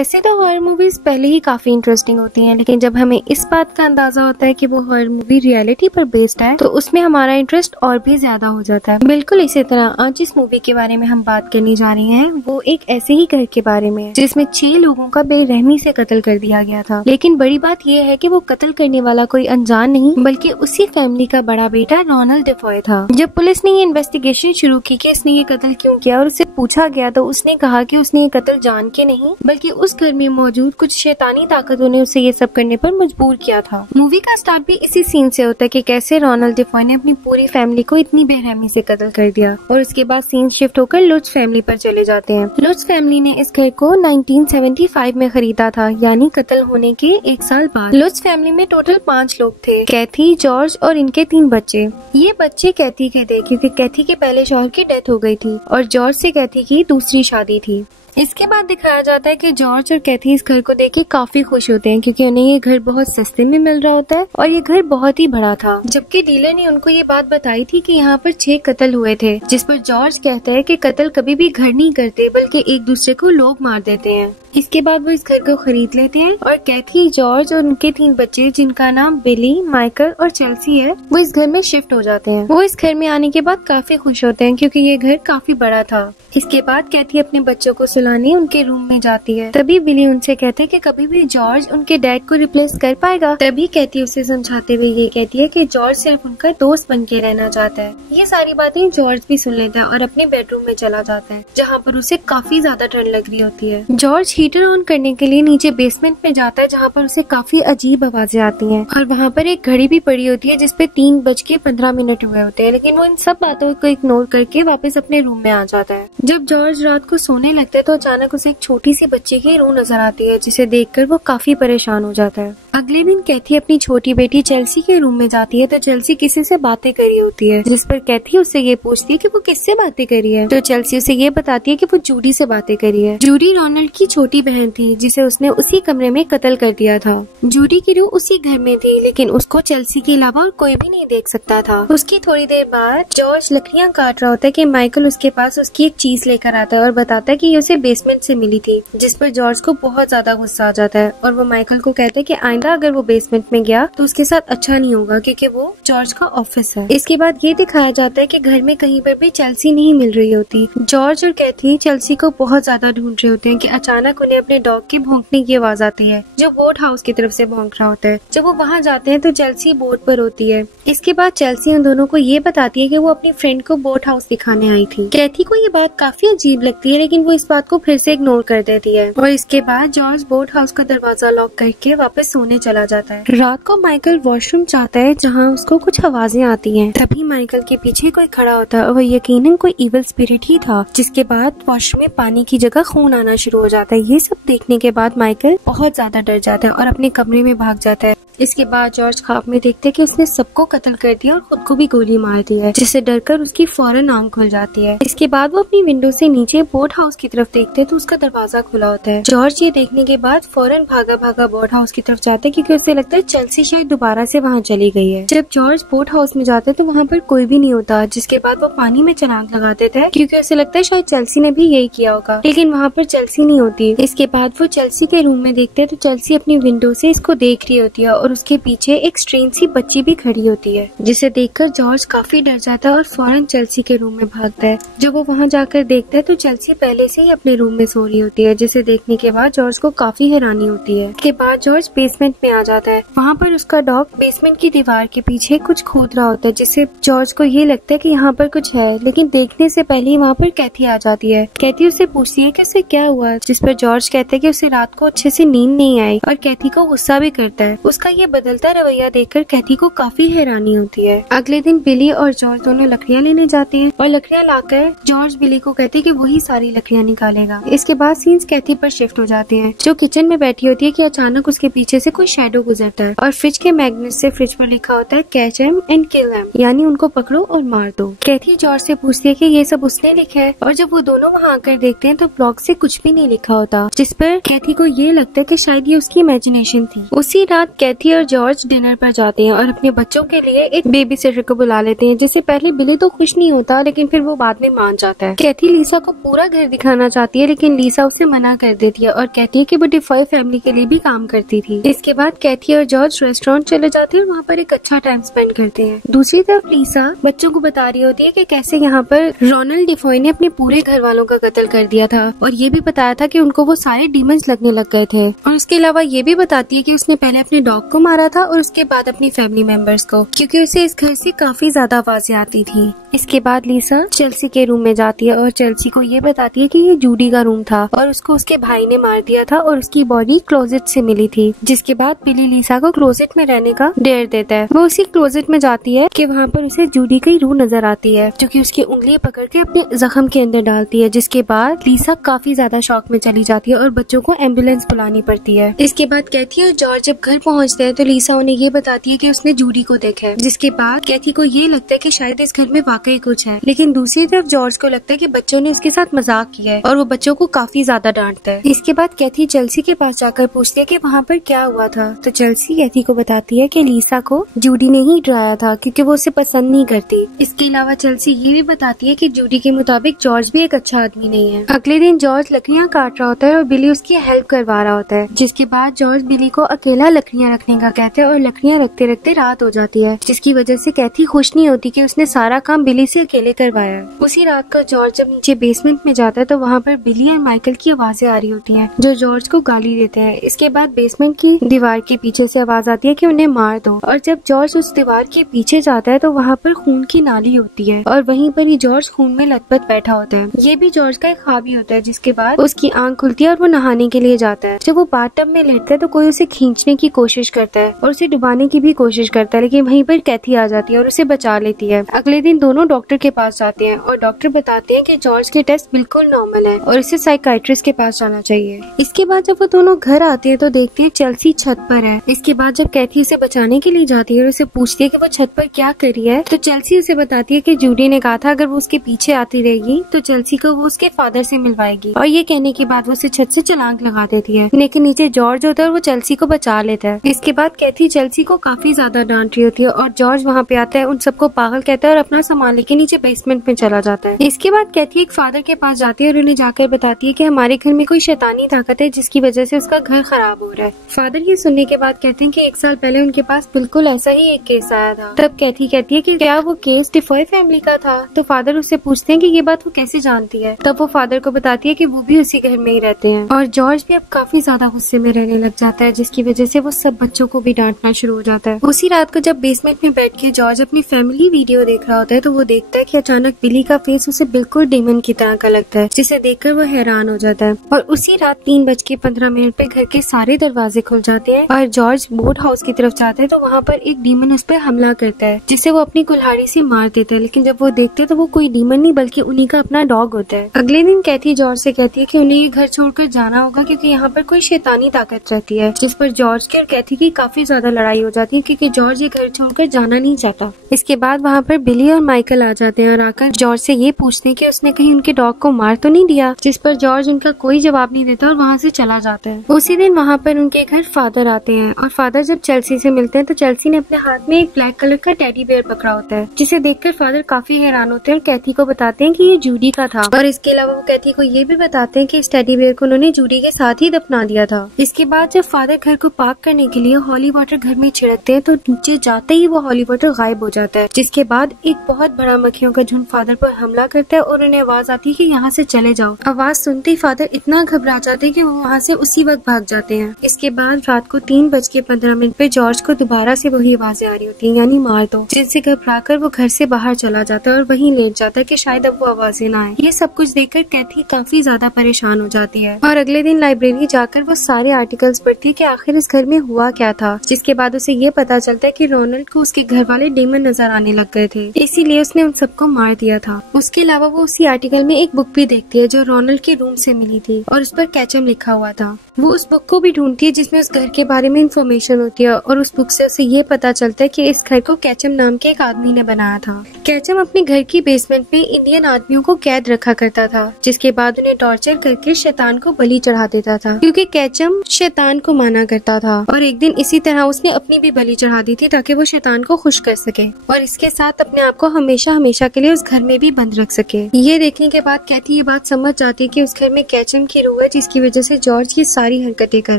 वैसे तो horror movies पहले ही काफी इंटरेस्टिंग होती हैं, लेकिन जब हमें इस बात का अंदाजा होता है कि वो हॉरर मूवी रियलिटी पर बेस्ड है तो उसमें हमारा इंटरेस्ट और भी ज्यादा हो जाता है। बिल्कुल इसी तरह आज जिस मूवी के बारे में हम बात करने जा रहे हैं वो एक ऐसे ही घर के बारे में है जिसमें 6 लोगों का बेरहमी से कत्ल कर दिया गया था। लेकिन बड़ी बात यह है कि वो कत्ल करने वाला कोई अनजान नहीं बल्कि उसी फैमिली का बड़ा बेटा रोनाल्ड डेफॉय था। जब पुलिस ने ये इन्वेस्टिगेशन शुरू की कि इसने ये कत्ल क्यों किया और उससे पूछा गया तो उसने कहा कि उसने ये कत्ल जान के नहीं बल्कि उस घर में मौजूद कुछ शैतानी ताकतों ने उसे ये सब करने पर मजबूर किया था। मूवी का स्टार्ट भी इसी सीन से होता है कि कैसे रोनाल्ड डेफॉय ने अपनी पूरी फैमिली को इतनी बेरहमी से कत्ल कर दिया और उसके बाद सीन शिफ्ट होकर लुट्ज फैमिली पर चले जाते हैं। लुट्ज फैमिली ने इस घर को 1975 में खरीदा था, यानी कत्ल होने के 1 साल बाद। लुट्ज फैमिली में टोटल 5 लोग थे, कैथी, जॉर्ज और इनके 3 बच्चे। ये बच्चे कैथी के थे क्योंकि कैथी के पहले शौहर की डेथ हो गई थी और जॉर्ज से कैथी की दूसरी शादी थी। इसके बाद दिखाया जाता है कि जॉर्ज और कैथी इस घर को देख के काफी खुश होते हैं क्योंकि उन्हें ये घर बहुत सस्ते में मिल रहा होता है और ये घर बहुत ही बड़ा था। जबकि डीलर ने उनको ये बात बताई थी कि यहाँ पर 6 कत्ल हुए थे, जिस पर जॉर्ज कहता है कि कत्ल कभी भी घर नहीं करते बल्कि एक दूसरे को लोग मार देते हैं। इसके बाद वो इस घर को खरीद लेते हैं और कैथी, जॉर्ज और उनके 3 बच्चे जिनका नाम बिली, माइकल और चेल्सी है वो इस घर में शिफ्ट हो जाते हैं। वो इस घर में आने के बाद काफी खुश होते हैं क्योंकि ये घर काफी बड़ा था। इसके बाद कैथी अपने बच्चों को सुलाने उनके रूम में जाती है। तभी बिली उनसे कहते हैं कि कभी भी जॉर्ज उनके डैड को रिप्लेस कर पाएगा। तभी कैथी उसे समझाते हुए ये कहती है कि जॉर्ज सिर्फ उनका दोस्त बन के रहना चाहता है। ये सारी बातें जॉर्ज भी सुन लेता है और अपने बेडरूम में चला जाता है जहाँ पर उसे काफी ज्यादा ठंड लग रही होती है। जॉर्ज हीटर ऑन करने के लिए नीचे बेसमेंट में जाता है जहाँ पर उसे काफी अजीब आवाजें आती हैं और वहाँ पर एक घड़ी भी पड़ी होती है जिसपे 3:15 हुए होते हैं, लेकिन वो इन सब बातों को इग्नोर करके वापस अपने रूम में आ जाता है। जब जॉर्ज रात को सोने लगता है तो अचानक उसे एक छोटी सी बच्ची की रूह नजर आती है जिसे देखकर वो काफी परेशान हो जाता है। अगले दिन कैथी अपनी छोटी बेटी चेल्सी के रूम में जाती है तो चेल्सी किसी से बातें कर रही होती है, जिस पर कैथी उससे ये पूछती है कि वो किससे बातें कर रही है तो चेल्सी उसे ये बताती है कि वो जूडी से बातें कर रही है। जूडी रोनाल्ड की छोटी बहन थी जिसे उसने उसी कमरे में कत्ल कर दिया था। जूडी की रूह उसी घर में थी लेकिन उसको चेल्सी के अलावा और कोई भी नहीं देख सकता था। उसकी थोड़ी देर बाद जॉर्ज लकड़ियां काट रहा होता है कि माइकल उसके पास उसकी एक चीज लेकर आता है और बताता है कि ये उसे बेसमेंट से मिली थी, जिस पर जॉर्ज को बहुत ज्यादा गुस्सा आ जाता है और वो माइकल को कहता है कि आइंदा अगर वो बेसमेंट में गया तो उसके साथ अच्छा नहीं होगा क्योंकि वो जॉर्ज का ऑफिस है। इसके बाद ये दिखाया जाता है कि घर में कहीं पर भी चेल्सी नहीं मिल रही होती। जॉर्ज और कैथी चेल्सी को बहुत ज्यादा ढूंढ रहे होते हैं कि अचानक उन्हें अपने डॉग के भौंकने की आवाज आती है जो बोट हाउस की तरफ से भौंक रहा होता है। जब वो वहाँ जाते हैं तो चेल्सी बोट पर होती है। इसके बाद चेल्सी उन दोनों को ये बताती है कि वो अपनी फ्रेंड को बोट हाउस दिखाने आई थी। कैथी को ये बात काफी अजीब लगती है लेकिन वो इस बात को फिर से इग्नोर कर देती है और इसके बाद जॉर्ज बोट हाउस का दरवाजा लॉक करके वापस सोने चला जाता है। रात को माइकल वॉशरूम जाता है जहाँ उसको कुछ आवाजें आती हैं। तभी माइकल के पीछे कोई खड़ा होता है और वो यकीनन कोई इविल स्पिरिट ही था। जिसके बाद वॉशरूम में पानी की जगह खून आना शुरू हो जाता है। ये सब देखने के बाद माइकल बहुत ज्यादा डर जाता है और अपने कमरे में भाग जाता है। इसके बाद जॉर्ज ख्वाब में देखते हैं कि उसने सबको कत्ल कर दिया और खुद को भी गोली मार दी है, जिससे डरकर उसकी फौरन आंख खुल जाती है। इसके बाद वो अपनी विंडो से नीचे बोट हाउस की तरफ देखते हैं तो उसका दरवाजा खुला होता है। जॉर्ज ये देखने के बाद फौरन भागा भागा बोट हाउस की तरफ जाता है क्योंकि उसे लगता है चेल्सी शायद दोबारा से वहाँ चली गई है। जब जॉर्ज बोट हाउस में जाते हैं तो वहाँ पर कोई भी नहीं होता, जिसके बाद वो पानी में छलांग लगा देता है क्योंकि उसे लगता है शायद चेल्सी ने भी यही किया होगा, लेकिन वहाँ पर चेल्सी नहीं होती। इसके बाद वो चेल्सी के रूम में देखते हैं तो चेल्सी अपनी विंडो से इसको देख रही होती है और उसके पीछे एक स्ट्रेंज सी बच्ची भी खड़ी होती है, जिसे देखकर जॉर्ज काफी डर जाता है और फौरन चेल्सी के रूम में भागता है। जब वो वहाँ जाकर देखता है तो चेल्सी पहले से ही अपने रूम में सो रही होती है, जिसे देखने के बाद जॉर्ज को काफी हैरानी होती है। इसके बाद जॉर्ज बेसमेंट में आ जाता है। वहाँ पर उसका डॉग बेसमेंट की दीवार के पीछे कुछ खोद रहा होता है, जिससे जॉर्ज को ये लगता है कि यहाँ पर कुछ है, लेकिन देखने से पहले ही वहाँ पर कैथी आ जाती है। कैथी उससे पूछती है कि उसे क्या हुआ, जिस पर जॉर्ज कहता है कि उसे रात को अच्छे से नींद नहीं आई और कैथी को गुस्सा भी करता है। उसका ये बदलता रवैया देखकर कैथी को काफी हैरानी होती है। अगले दिन बिली और जॉर्ज दोनों लकड़ियाँ लेने जाते हैं और लकड़ियाँ लाकर जॉर्ज बिली को कहते हैं कि वही सारी लकड़ियाँ निकालेगा। इसके बाद सीन्स कैथी पर शिफ्ट हो जाते हैं जो किचन में बैठी होती है कि अचानक उसके पीछे से कोई शैडो गुजरता है और फ्रिज के मैग्नेट से फ्रिज पर लिखा होता है catch M and kill M, यानी उनको पकड़ो और मार दो। कैथी जॉर्ज से पूछती है कि ये सब उसने लिखा है और जब वो दोनों वहाँ आकर देखते हैं तो ब्लॉक से कुछ भी नहीं लिखा होता, जिस पर कैथी को ये लगता है कि शायद ये उसकी इमेजिनेशन थी। उसी रात कैथी कैथी और जॉर्ज डिनर पर जाते हैं और अपने बच्चों के लिए एक बेबी सिटर को बुला लेते हैं, जिससे पहले बिली तो खुश नहीं होता, लेकिन फिर वो बाद में मान जाता है। कैथी लीसा को पूरा घर दिखाना चाहती है, लेकिन लीसा उसे मना कर देती है और कहती है कि वो डिफॉय फैमिली के लिए भी काम करती थी। इसके बाद कैथी और जॉर्ज रेस्टोरेंट चले जाते हैं और वहाँ पर एक अच्छा टाइम स्पेंड करते हैं। दूसरी तरफ लीसा बच्चों को बता रही होती है कि कैसे यहाँ पर रोनाल्ड डिफॉय ने अपने पूरे घर वालों का कत्ल कर दिया था और ये भी बताया था कि उनको वो सारे डीमंस लगने लग गए थे। और उसके अलावा ये भी बताती है कि उसने पहले अपने डॉग को मारा था और उसके बाद अपनी फैमिली मेंबर्स को, क्योंकि उसे इस घर से काफी ज्यादा आवाजें आती थी। इसके बाद लीसा चेल्सी के रूम में जाती है और चेल्सी को ये बताती है कि ये जूडी का रूम था और उसको उसके भाई ने मार दिया था और उसकी बॉडी क्लोजेट से मिली थी। जिसके बाद बिली लीसा को क्लोजेट में रहने का डेयर देता है। वो उसी क्लोजेट में जाती है कि वहाँ पर उसे जूडी की रूह नजर आती है, जो कि उसकी उंगलियां पकड़ के अपने जख्म के अंदर डालती है। जिसके बाद लीसा काफी ज्यादा शॉक में चली जाती है और बच्चों को एम्बुलेंस बुलानी पड़ती है। इसके बाद कैथी और जॉर्ज जब घर पहुँचते हैं तो लीसा उन्हें ये बताती है कि उसने जूडी को देखा है। जिसके बाद कैथी को ये लगता है कि शायद इस घर में वाकई कुछ है, लेकिन दूसरी तरफ जॉर्ज को लगता है कि बच्चों ने इसके साथ मजाक किया है और वो बच्चों को काफी ज्यादा डांटता है। इसके बाद कैथी चेल्सी के पास जाकर पूछती है कि वहाँ पर क्या हुआ था, तो चेल्सी कैथी को बताती है कि लीसा को जूडी ने ही डराया था क्योंकि वो उसे पसंद नहीं करती। इसके अलावा चेल्सी ये भी बताती है कि जूडी के मुताबिक जॉर्ज भी एक अच्छा आदमी नहीं है। अगले दिन जॉर्ज लकड़ियाँ काट रहा होता है और बिली उसकी हेल्प करवा रहा होता है। जिसके बाद जॉर्ज बिली को अकेला लकड़ियाँ रखने का कहते हैं और लकड़ियाँ रखते रखते रात हो जाती है, जिसकी वजह से कैथी खुश नहीं होती कि उसने सारा काम बिली से अकेले करवाया। उसी रात को जॉर्ज जब नीचे बेसमेंट में जाता है तो वहाँ पर बिली और माइकल की आवाजें आ रही होती हैं, जो जॉर्ज को गाली देते हैं। इसके बाद बेसमेंट की दीवार के पीछे से आवाज आती है कि उन्हें मार दो, और जब जॉर्ज उस दीवार के पीछे जाता है तो वहाँ पर खून की नाली होती है और वहीं पर ही जॉर्ज खून में लथपथ बैठा होता है। ये भी जॉर्ज का एक ख्वाब ही होता है। जिसके बाद उसकी आंख खुलती है और वो नहाने के लिए जाता है। जब वो बाथटब में लेटता है तो कोई उसे खींचने की कोशिश करता है और उसे डुबाने की भी कोशिश करता है, लेकिन वहीं पर कैथी आ जाती है और उसे बचा लेती है। अगले दिन दोनों डॉक्टर के पास जाते हैं और डॉक्टर बताते हैं कि जॉर्ज के टेस्ट बिल्कुल नॉर्मल है और इसे साइकाइट्रिस्ट के पास जाना चाहिए। इसके बाद जब वो दोनों घर आते हैं तो देखते हैं चेल्सी छत पर है। इसके बाद जब कैथी उसे बचाने के लिए जाती है और उसे पूछती है कि वो छत पर क्या कर रही है, तो चेल्सी उसे बताती है कि जूडी ने कहा था अगर वो उसके पीछे आती रहेगी तो चेल्सी को वो उसके फादर से मिलवाएगी। और ये कहने के बाद वो उसे छत से छलांग लगा देती है, लेकिन नीचे जॉर्ज होता है और वो चेल्सी को बचा लेता है। इसके बाद कैथी चेल्सी को काफी ज्यादा डांट रही होती है और जॉर्ज वहाँ पे आता है, उन सबको पागल कहता है और अपना सामान लेके नीचे बेसमेंट में चला जाता है। इसके बाद कैथी एक फादर के पास जाती है और उन्हें जाकर बताती है कि हमारे घर में कोई शैतानी ताकत है जिसकी वजह से उसका घर खराब हो रहा है। फादर ये सुनने के बाद कहते हैं कि 1 साल पहले उनके पास बिल्कुल ऐसा ही एक केस आया था। तब कैथी कहती है कि क्या वो केस डिफॉय फैमिली का था, तो फादर उससे पूछते हैं कि ये बात वो कैसे जानती है। तब वो फादर को बताती है कि वो भी उसी घर में ही रहते हैं और जॉर्ज भी अब काफी ज्यादा गुस्से में रहने लग जाता है, जिसकी वजह से वो सब बच्चों को भी डांटना शुरू हो जाता है। उसी रात को जब बेसमेंट में बैठ के जॉर्ज अपनी फैमिली वीडियो देख रहा होता है तो वो देखता है कि अचानक बिली का फेस उसे बिल्कुल डेमन की तरह का लगता है, जिसे देखकर वो हैरान हो जाता है। और उसी रात 3:15 पे घर के सारे दरवाजे खुल जाते हैं और जॉर्ज बोट हाउस की तरफ जाता है तो वहाँ पर एक डीमन उस पर हमला करता है, जिसे वो अपनी कुल्हाड़ी से मार देता है। लेकिन जब वो देखते हैं तो वो कोई डीमन नहीं बल्कि उन्हीं का अपना डॉग होता है। अगले दिन कैथी जॉर्ज से कहती है कि उन्हें ये घर छोड़कर जाना होगा क्योंकि यहाँ पर कोई शैतानी ताकत रहती है, जिस पर जॉर्ज की और कैथी की काफी ज्यादा लड़ाई हो जाती है क्योंकि जॉर्ज ये घर छोड़कर जाना नहीं चाहता। इसके बाद वहाँ पर बिली और माइकल आ जाते हैं और आकर जॉर्ज से ये पूछते हैं कि उसने कहीं उनके डॉग को मार तो नहीं दिया, जिस पर जॉर्ज उनका कोई जवाब नहीं देता और वहाँ से चला जाता है। उसी दिन वहाँ पर उनके घर फादर आते हैं और फादर जब चेल्सी से मिलते हैं तो चेल्सी ने अपने हाथ में एक ब्लैक कलर का टेडी बेयर पकड़ा होता है, जिसे देखकर फादर काफी हैरान होते हैं और कैथी को बताते हैं कि ये जूडी का था। और इसके अलावा वो कैथी को ये भी बताते हैं कि इस टेडी बेयर को उन्होंने जूडी के साथ ही दफना दिया था। इसके बाद जब फादर घर को पार्क करने के लिए हॉली वाटर घर में छिड़कते हैं तो नीचे जाते ही वो हॉली वाटर गायब हो जाता है, जिसके बाद एक बहुत बड़ा मक्खियों का झुंड फादर पर हमला करता है और उन्हें आवाज आती है कि यहाँ से चले जाओ। आवाज सुनते ही फादर इतना घबरा जाते हैं कि वो वहाँ से उसी वक्त भाग जाते हैं। इसके बाद रात को 3:15 पे जॉर्ज को दोबारा से वही आवाजें आ रही होती हैं, यानी मार दो, जिनसे घबराकर वो घर से बाहर चला जाता है और वहीं लेट जाता है कि शायद अब वो आवाजें ना आए। ये सब कुछ देखकर कैथी काफी ज्यादा परेशान हो जाती है और अगले दिन लाइब्रेरी जाकर वो सारे आर्टिकल्स पढ़ती है कि आखिर इस घर में हुआ क्या था। जिसके बाद उसे ये पता चलता है कि रोनाल्ड को उसके घर वाले डेमन नजर आने लग गए थे, इसीलिए उसने उन सबको मार दिया था। उसके अलावा वो उसी आर्टिकल में एक बुक भी देखती है जो रोनाल्ड के रूम से मिली थी और उस पर कैचम लिखा हुआ था। वो उस बुक को भी ढूंढती है जिसमें उस घर के बारे में इंफॉर्मेशन होती है और उस बुक से उसे ये पता चलता है कि इस घर को कैचम नाम के एक आदमी ने बनाया था। कैचम अपने घर की बेसमेंट में इंडियन आदमियों को कैद रखा करता था, जिसके बाद उन्हें टॉर्चर करके शैतान को बलि चढ़ा देता था, क्योंकि कैचम शैतान को माना करता था। और एक दिन लेकिन इसी तरह उसने अपनी भी बलि चढ़ा दी थी ताकि वो शैतान को खुश कर सके और इसके साथ अपने आप को हमेशा हमेशा के लिए उस घर में भी बंद रख सके। ये देखने के बाद कैथी ये बात समझ जाती है कि उस घर में कैचम की रूह है जिसकी वजह से जॉर्ज की सारी हरकतें कर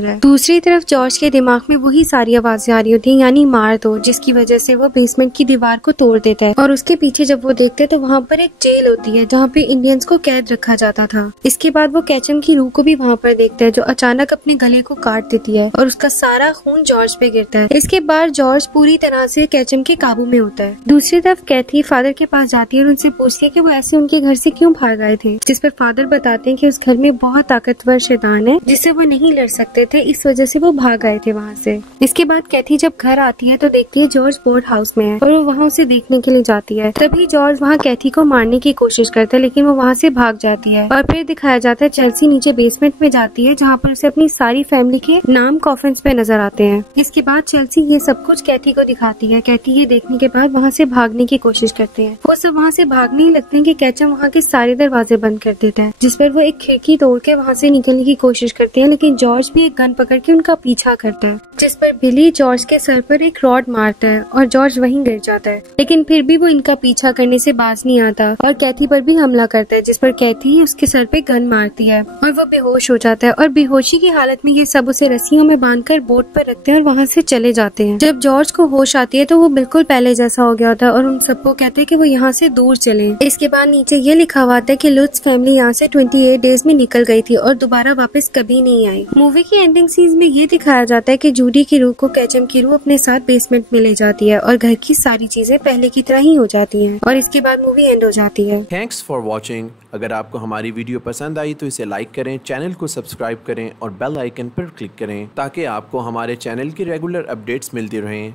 रहा है। दूसरी तरफ जॉर्ज के दिमाग में वही सारी आवाजें आ रही होती है, यानी मार दो, जिसकी वजह से वो बेसमेंट की दीवार को तोड़ देता है और उसके पीछे जब वो देखते हैं तो वहाँ पर एक जेल होती है जहाँ पे इंडियंस को कैद रखा जाता था। इसके बाद वो कैचम की रूह को भी वहाँ पर देखता है जो अचानक अपने गले को काट देती है और उसका सारा खून जॉर्ज पे गिरता है। इसके बाद जॉर्ज पूरी तरह से कैचम के काबू में होता है। दूसरी तरफ कैथी फादर के पास जाती है और उनसे पूछती है कि वो ऐसे उनके घर से क्यों भाग आए थे, जिस पर फादर बताते हैं कि उस घर में बहुत ताकतवर शैतान है जिससे वो नहीं लड़ सकते थे, इस वजह से वो भाग आए थे वहाँ से। इसके बाद कैथी जब घर आती है तो देखती है जॉर्ज बोर्ड हाउस में है और वो वहाँ उसे देखने के लिए जाती है। तभी जॉर्ज वहाँ कैथी को मारने की कोशिश करता है लेकिन वो वहाँ से भाग जाती है और फिर दिखाया जाता है चेल्सी नीचे बेसमेंट में जाती है जहाँ पर उसे अपनी सारी फैमिली के नाम कॉफिन्स पे नजर आते हैं। इसके बाद चेल्सी ये सब कुछ कैथी को दिखाती है। कैथी ये देखने के बाद वहाँ से भागने की कोशिश करते हैं। वो सब वहाँ से भागने ही लगते हैं कि कैचम वहाँ के सारे दरवाजे बंद कर देता है, जिस पर वो एक खिड़की तोड़ के वहाँ से निकलने की कोशिश करते हैं लेकिन जॉर्ज भी एक गन पकड़ के उनका पीछा करता है, जिस पर बिली जॉर्ज के सर पर एक रॉड मारता है और जॉर्ज वहीं गिर जाता है। लेकिन फिर भी वो इनका पीछा करने से बाज नहीं आता और कैथी पर भी हमला करता है, जिस पर कैथी उसके सर पे गन मारती है और वो बेहोश हो जाता है और बेहोशी की हालत में ये सब उसे रस्सियों में बांधकर बोट पर रखते हैं और वहाँ से चले जाते हैं। जब जॉर्ज को होश आती है तो वो बिल्कुल पहले जैसा हो गया होता है और उन सबको कहते हैं कि वो यहाँ से दूर चले। इसके बाद नीचे ये लिखा हुआ था कि लुत्ज फैमिली यहाँ से 28 डेज में निकल गई थी और दोबारा वापस कभी नहीं आई। मूवी की एंडिंग सीन में ये दिखाया जाता है कि जूडी की रूह को कैचम की रूह अपने साथ बेसमेंट में ले जाती है और घर की सारी चीजें पहले की तरह ही हो जाती हैं और इसके बाद मूवी एंड हो जाती है। Thanks for watching. अगर आपको हमारी वीडियो पसंद आई तो इसे लाइक करें, चैनल को सब्सक्राइब करें और बेल आइकन पर क्लिक करें ताकि आपको हमारे चैनल की रेगुलर अपडेट्स मिलती रहें।